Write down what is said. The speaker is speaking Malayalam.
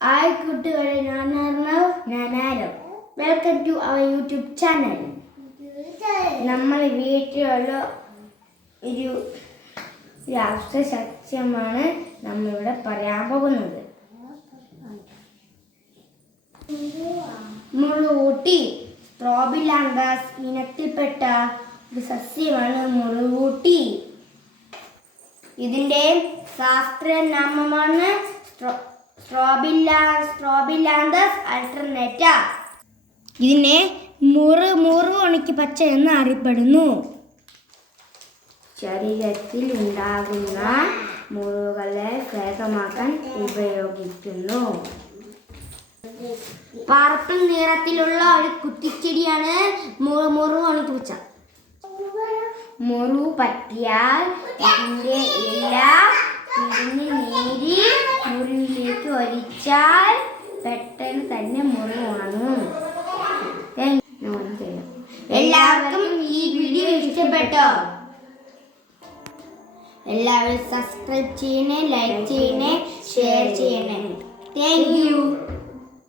ഹായ് കൂട്ടുകാരെ ഞാൻ അർണവ് ഞാൻ ആരോ? Welcome to our YouTube channel നമ്മൾ വീട്ടിലുള്ള ഒരു രാഷ്ട്ര സത്യമാണ് നമ്മളിവിടെ പറയാൻ പോകുന്നത്. മുഴുകൂട്ടി സ്ട്രോബിലാങ്കാസ് ഇനത്തിൽപ്പെട്ട ഒരു സസ്യമാണ് മുഴുകൂട്ടി ഇതിന്റെ ശാസ്ത്രീയ നാമമാണ് സ്ട്രോ- ഇതിനെ മുറു മുറു ഉണക്കി പച്ച എന്ന് അറിയപ്പെടുന്നു. ശരീരത്തിൽ ഉണ്ടാകുന്ന മുറിവുകളെ വേഗമാക്കാൻ ഉപയോഗിക്കുന്നു. പർപ്പിൾ നിറത്തിലുള്ള ഒരു കുത്തിച്ചെടിയാണ് മുറു മുറു ഉണക്കി പച്ച. മുറിവ് പറ്റിയാൽ ഇതിന്റെ എല്ലാ ഒലിച്ചാൽ പെട്ടെന്ന് തന്നെ മുറി ഉണങ്ങും എല്ലാവർക്കും ഈ വീഡിയോ ഇഷ്ടപ്പെട്ടോ? എല്ലാവരും സബ്സ്ക്രൈബ് ചെയ്യണേ ലൈക്ക് ചെയ്യണേ ഷെയർ ചെയ്യണേ. Thank you